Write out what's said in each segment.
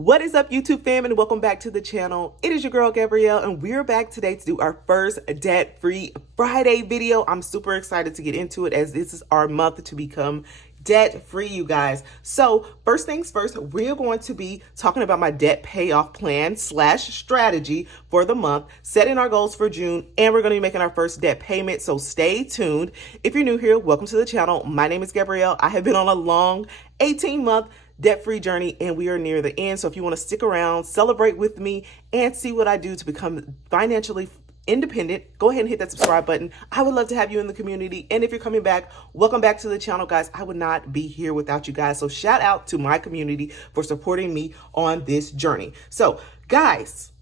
What is up, YouTube fam, and welcome back to the channel. It is your girl Gabrielle, and we're back today to do our first debt-free Friday video. I'm super excited to get into it as this is our month to become debt-free, you guys. So first things first, we're going to be talking about my debt payoff plan / strategy for the month, setting our goals for June, and we're going to be making our first debt payment. So stay tuned. If you're new here, welcome to the channel. My name is Gabrielle. I have been on a long 18-month debt-free journey, and we are near the end. So if you want to stick around, celebrate with me, and see what I do to become financially independent, go ahead and hit that subscribe button. I would love to have you in the community. And if you're coming back, welcome back to the channel, guys. I would not be here without you guys. So shout out to my community for supporting me on this journey. So guys,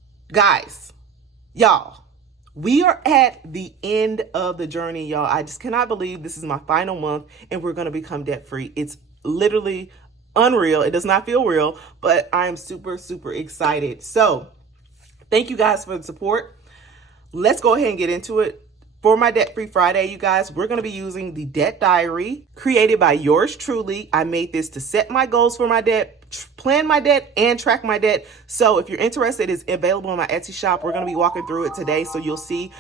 y'all, we are at the end of the journey, y'all. I just cannot believe this is my final month and we're going to become debt-free. It's literally unreal. It does not feel real, but I am super excited. So thank you guys for the support. Let's go ahead and get into it. For my debt-free Friday, you guys, we're going to be using the debt diary created by yours truly. I made this to set my goals for my debt, plan my debt, and track my debt. So if you're interested, it's available in my Etsy shop. We're going to be walking through it today, so you'll see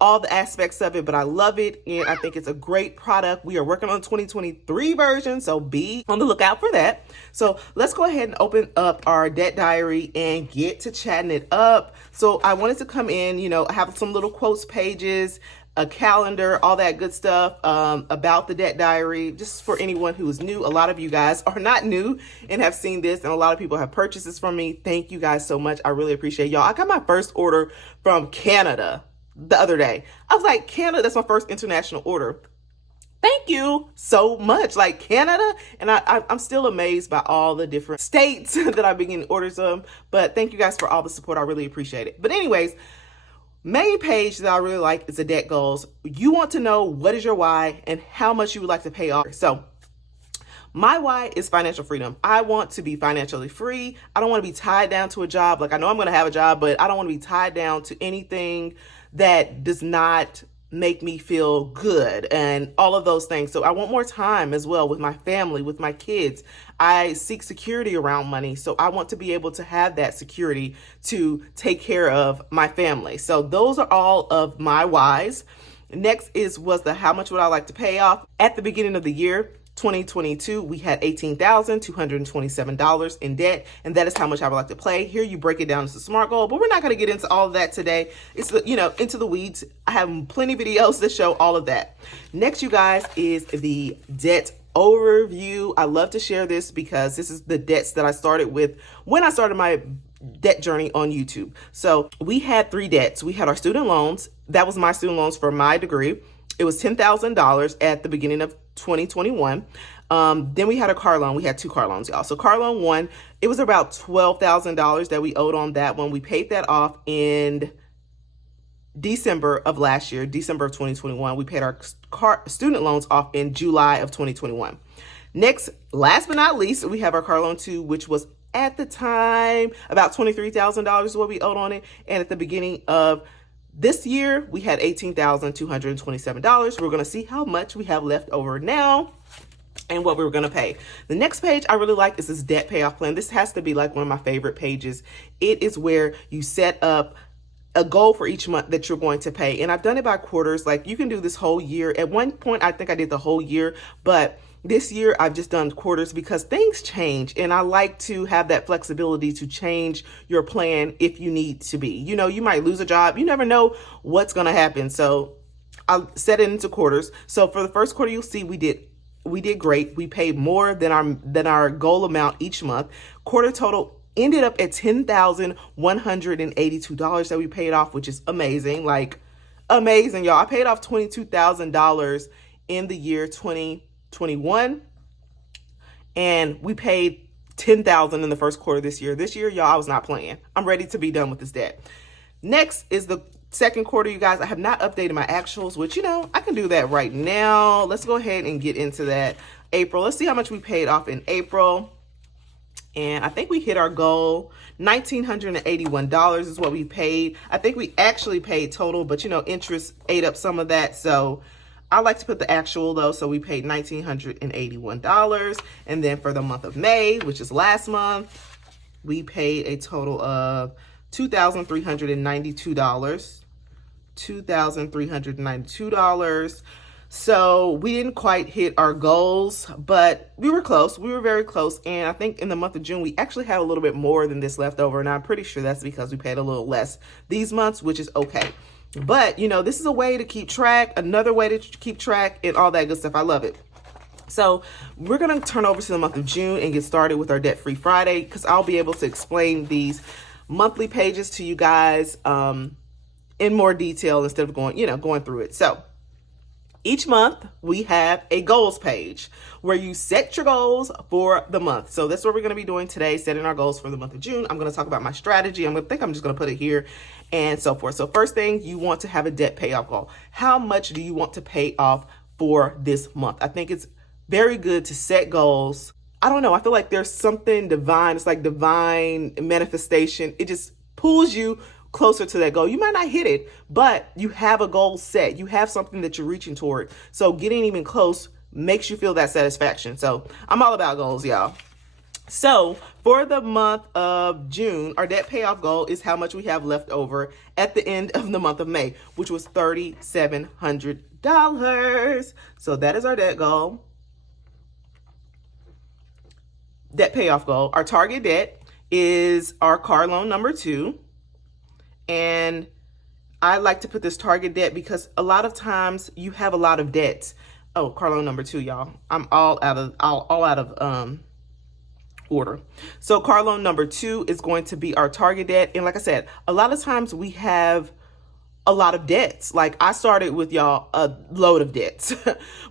all the aspects of it, but I love it, and I think it's a great product. We are working on 2023 version, so be on the lookout for that. So let's go ahead and open up our debt diary and get to chatting it up. So I wanted to come in, have some little quotes pages, a calendar, all that good stuff about the debt diary, just for anyone who is new. A lot of you guys are not new and have seen this, and a lot of people have purchased this from me. Thank you guys so much. I really appreciate y'all. I got my first order from Canada the other day. I was like, Canada, that's my first international order. Thank you so much. Like Canada. And I'm still amazed by all the different states that I've been getting orders from. But thank you guys for all the support. I really appreciate it. But anyways, main page that I really like is the debt goals. You want to know what is your why and how much you would like to pay off. So my why is financial freedom. I want to be financially free. I don't want to be tied down to a job. Like I know I'm going to have a job, but I don't want to be tied down to anything that does not make me feel good and all of those things. So I want more time as well with my family, with my kids. I seek security around money. So I want to be able to have that security to take care of my family. So those are all of my whys. Next was the how much would I like to pay off. At the beginning of the year, 2022, we had $18,227 in debt, and that is how much I would like to pay. Here you break it down as a SMART goal, but we're not going to get into all of that today. It's into the weeds. I have plenty of videos that show all of that. Next, you guys, is the debt overview. I love to share this because this is the debts that I started with when I started my debt journey on YouTube. So we had 3 debts. We had our student loans. That was my student loans for my degree. It was $10,000 at the beginning of 2021. Then we had a car loan. We had 2 car loans, y'all. So car loan 1, it was about $12,000 that we owed on that one. We paid that off in December of last year, December of 2021. We paid our student loans off in July of 2021. Next, last but not least, we have our car loan 2, which was at the time about $23,000 is what we owed on it. And at the beginning of this year, we had $18,227. We're going to see how much we have left over now and what we're going to pay. The next page I really like is this debt payoff plan. This has to be like one of my favorite pages. It is where you set up a goal for each month that you're going to pay. And I've done it by quarters. Like you can do this whole year. At one point, I think I did the whole year, but this year I've just done quarters because things change, and I like to have that flexibility to change your plan if you need to be. You might lose a job. You never know what's going to happen. So I'll set it into quarters. So for the first quarter, you'll see we did great. We paid more than our goal amount each month. Quarter total ended up at $10,182 that we paid off, which is amazing. Like amazing, y'all. I paid off $22,000 in the year 2021, and we paid $10,000 in the first quarter this year. This year, y'all, I was not playing. I'm ready to be done with this debt. Next is the second quarter, you guys. I have not updated my actuals, which, I can do that right now. Let's go ahead and get into that. April, let's see how much we paid off in April. And I think we hit our goal. $1,981 is what we paid. I think we actually paid total, but interest ate up some of that. So I like to put the actual though. So we paid $1,981. And then for the month of May, which is last month, we paid a total of $2,392. $2,392. So we didn't quite hit our goals, but we were close. We were very close. And I think in the month of June, we actually have a little bit more than this left over. And I'm pretty sure that's because we paid a little less these months, which is okay. But, you know, this is a way to keep track, another way to keep track and all that good stuff. I love it. So we're going to turn over to the month of June and get started with our Debt Free Friday, because I'll be able to explain these monthly pages to you guys in more detail instead of going through it. So each month we have a goals page where you set your goals for the month. So that's what we're going to be doing today, setting our goals for the month of June. I'm going to talk about my strategy. I'm just going to put it here and so forth. So first thing, you want to have a debt payoff goal. How much do you want to pay off for this month? I think it's very good to set goals. I don't know. I feel like there's something divine. It's like divine manifestation. It just pulls you closer to that goal. You might not hit it, but you have a goal set. You have something that you're reaching toward. So getting even close makes you feel that satisfaction. So I'm all about goals, y'all. So for the month of June, our debt payoff goal is how much we have left over at the end of the month of May, which was $3,700. So that is our debt goal. Debt payoff goal. Our target debt is our car loan number 2. And I like to put this target debt because a lot of times you have a lot of debts. Oh, car loan number 2, y'all. I'm all out of order. So car loan number 2 is going to be our target debt. And like I said, a lot of times we have a lot of debts. Like I started with y'all a load of debts.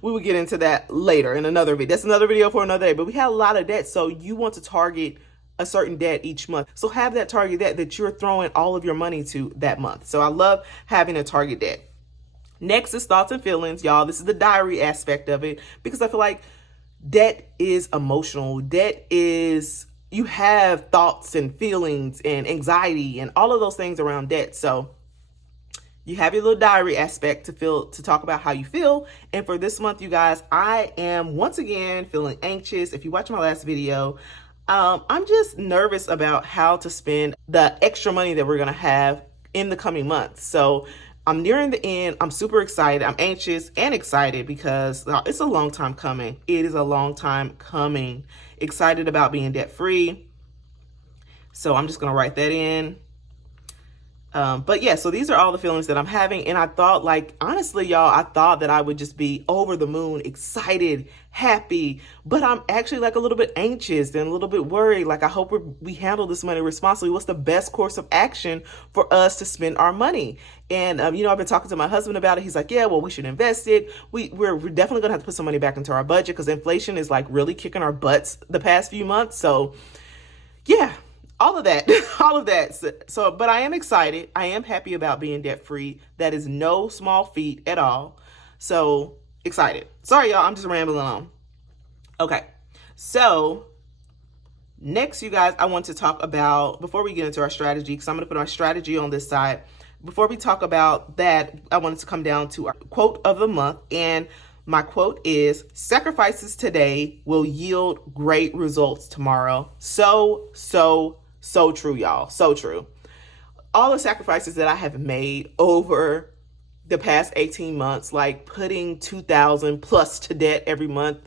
We will get into that later in another video. That's another video for another day, but we had a lot of debts. So you want to target a certain debt each month. So have that target debt that you're throwing all of your money to that month. So I love having a target debt. Next is thoughts and feelings, y'all. This is the diary aspect of it, because I feel like debt is emotional. Debt is, you have thoughts and feelings and anxiety and all of those things around debt. So you have your little diary aspect to talk about how you feel. And for this month, you guys, I am once again feeling anxious. If you watch my last video, I'm just nervous about how to spend the extra money that we're going to have in the coming months. So I'm nearing the end. I'm super excited. I'm anxious and excited because it's a long time coming. It is a long time coming. Excited about being debt free. So I'm just going to write that in. But yeah, so these are all the feelings that I'm having. And I thought, like, honestly, y'all, I thought that I would just be over the moon, excited, happy, but I'm actually like a little bit anxious and a little bit worried. Like, I hope we handle this money responsibly. What's the best course of action for us to spend our money? And, I've been talking to my husband about it. He's like, yeah, well, we should invest it. We're definitely gonna have to put some money back into our budget because inflation is like really kicking our butts the past few months. So yeah. All of that. So, but I am excited. I am happy about being debt free. That is no small feat at all. So excited. Sorry, y'all. I'm just rambling on. Okay. So next, you guys, I want to talk about, before we get into our strategy, because I'm going to put our strategy on this side. Before we talk about that, I wanted to come down to our quote of the month. And my quote is, sacrifices today will yield great results tomorrow. So true, y'all. So true. All the sacrifices that I have made over the past 18 months, like putting $2,000 plus to debt every month,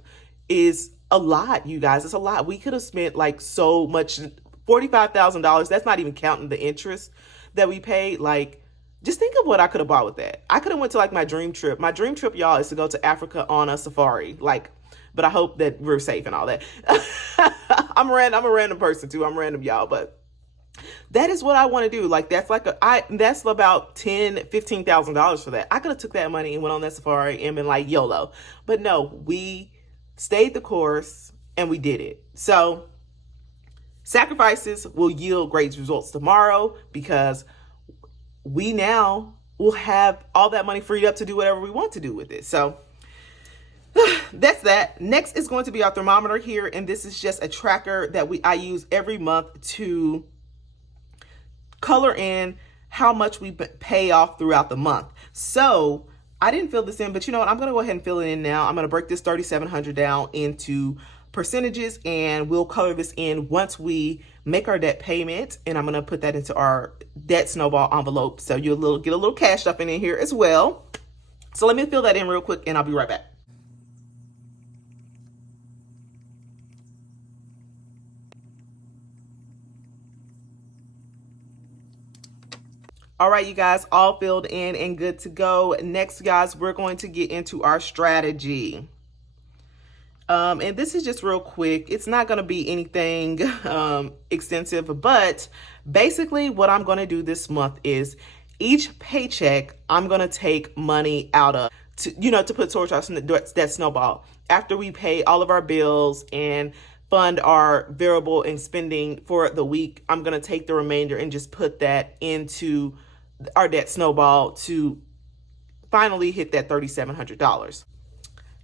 is a lot, you guys. It's a lot. We could have spent like so much, $45,000. That's not even counting the interest that we paid. Like, just think of what I could have bought with that. I could have went to like my dream trip. My dream trip, y'all, is to go to Africa on a safari. Like, but I hope that we're safe and all that. I'm a random person too. I'm random, y'all, but that is what I want to do. Like, that's about $10,000-$15,000 for that. I could have took that money and went on that safari and been like YOLO, but no, we stayed the course and we did it. So sacrifices will yield great results tomorrow because we now will have all that money freed up to do whatever we want to do with it. So that's that. Next is going to be our thermometer here. And this is just a tracker that I use every month to color in how much we pay off throughout the month. So I didn't fill this in, but you know what? I'm going to go ahead and fill it in now. I'm going to break this $3,700 down into percentages, and we'll color this in once we make our debt payment. And I'm going to put that into our debt snowball envelope, so you'll get a little cash stuff in here as well. So let me fill that in real quick and I'll be right back. All right, you guys, all filled in and good to go. Next, guys, we're going to get into our strategy. And this is just real quick. It's not going to be anything extensive, but basically what I'm going to do this month is each paycheck, I'm going to take money out of, to put towards that snowball. After we pay all of our bills and fund our variable and spending for the week, I'm going to take the remainder and just put that into our debt snowball to finally hit that $3,700.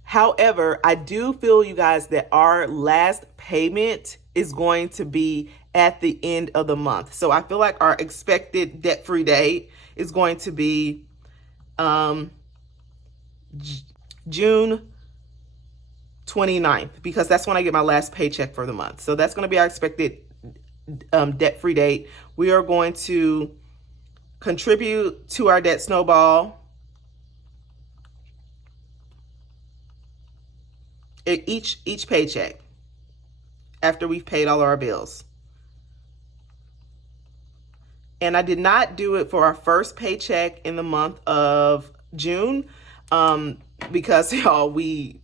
However, I do feel, you guys, that our last payment is going to be at the end of the month. So I feel like our expected debt-free date is going to be June 29th, because that's when I get my last paycheck for the month. So that's going to be our expected debt-free date. We are going to contribute to our debt snowball each paycheck after we've paid all of our bills. And I did not do it for our first paycheck in the month of June because y'all, we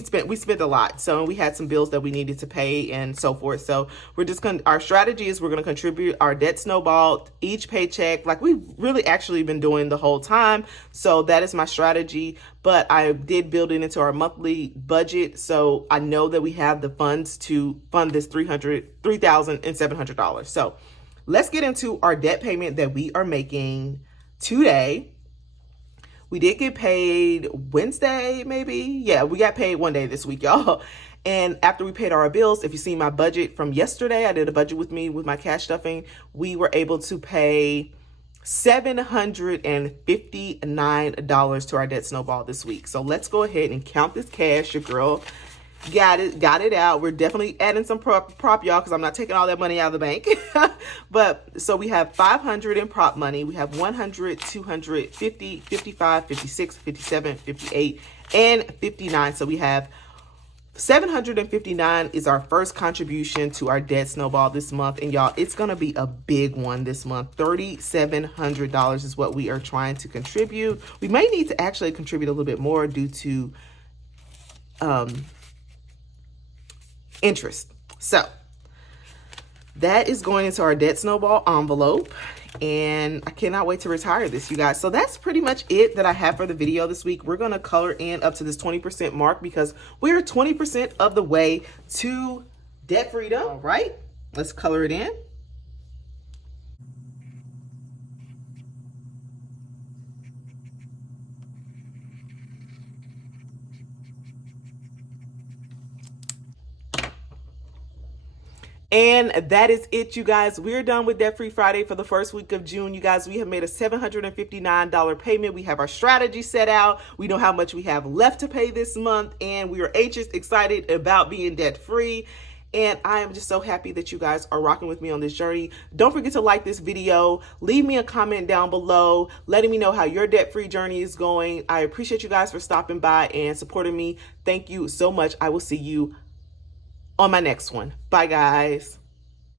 spent a lot. So we had some bills that we needed to pay and so forth. So we're just our strategy is we're going to contribute our debt snowball each paycheck, like we've really actually been doing the whole time. So that is my strategy, but I did build it into our monthly budget. So I know that we have the funds to fund this $3,700. So let's get into our debt payment that we are making today. We did get paid Wednesday, maybe. Yeah, we got paid one day this week, y'all. And after we paid our bills, if you see my budget from yesterday, I did a budget with my cash stuffing. We were able to pay $759 to our debt snowball this week. So let's go ahead and count this cash. Your girl got it out. We're definitely adding some prop y'all, because I'm not taking all that money out of the bank. But so we have 500 in prop money. We have 100, 200, 50, 55, 56, 57, 58, and 59. So we have 759 is our first contribution to our debt snowball this month. And y'all, it's going to be a big one this month. $3,700 is what we are trying to contribute. We may need to actually contribute a little bit more due to interest. So that is going into our debt snowball envelope, and I cannot wait to retire this, you guys. So that's pretty much it that I have for the video this week. We're going to color in up to this 20% mark because we're 20% of the way to debt freedom. All right, let's color it in. And that is it, you guys. We're done with Debt Free Friday for the first week of June. You guys, we have made a $759 payment. We have our strategy set out. We know how much we have left to pay this month, and we are anxious, excited about being debt free. And I am just so happy that you guys are rocking with me on this journey. Don't forget to like this video. Leave me a comment down below, letting me know how your debt-free journey is going. I appreciate you guys for stopping by and supporting me. Thank you so much. I will see you on my next one. Bye, guys.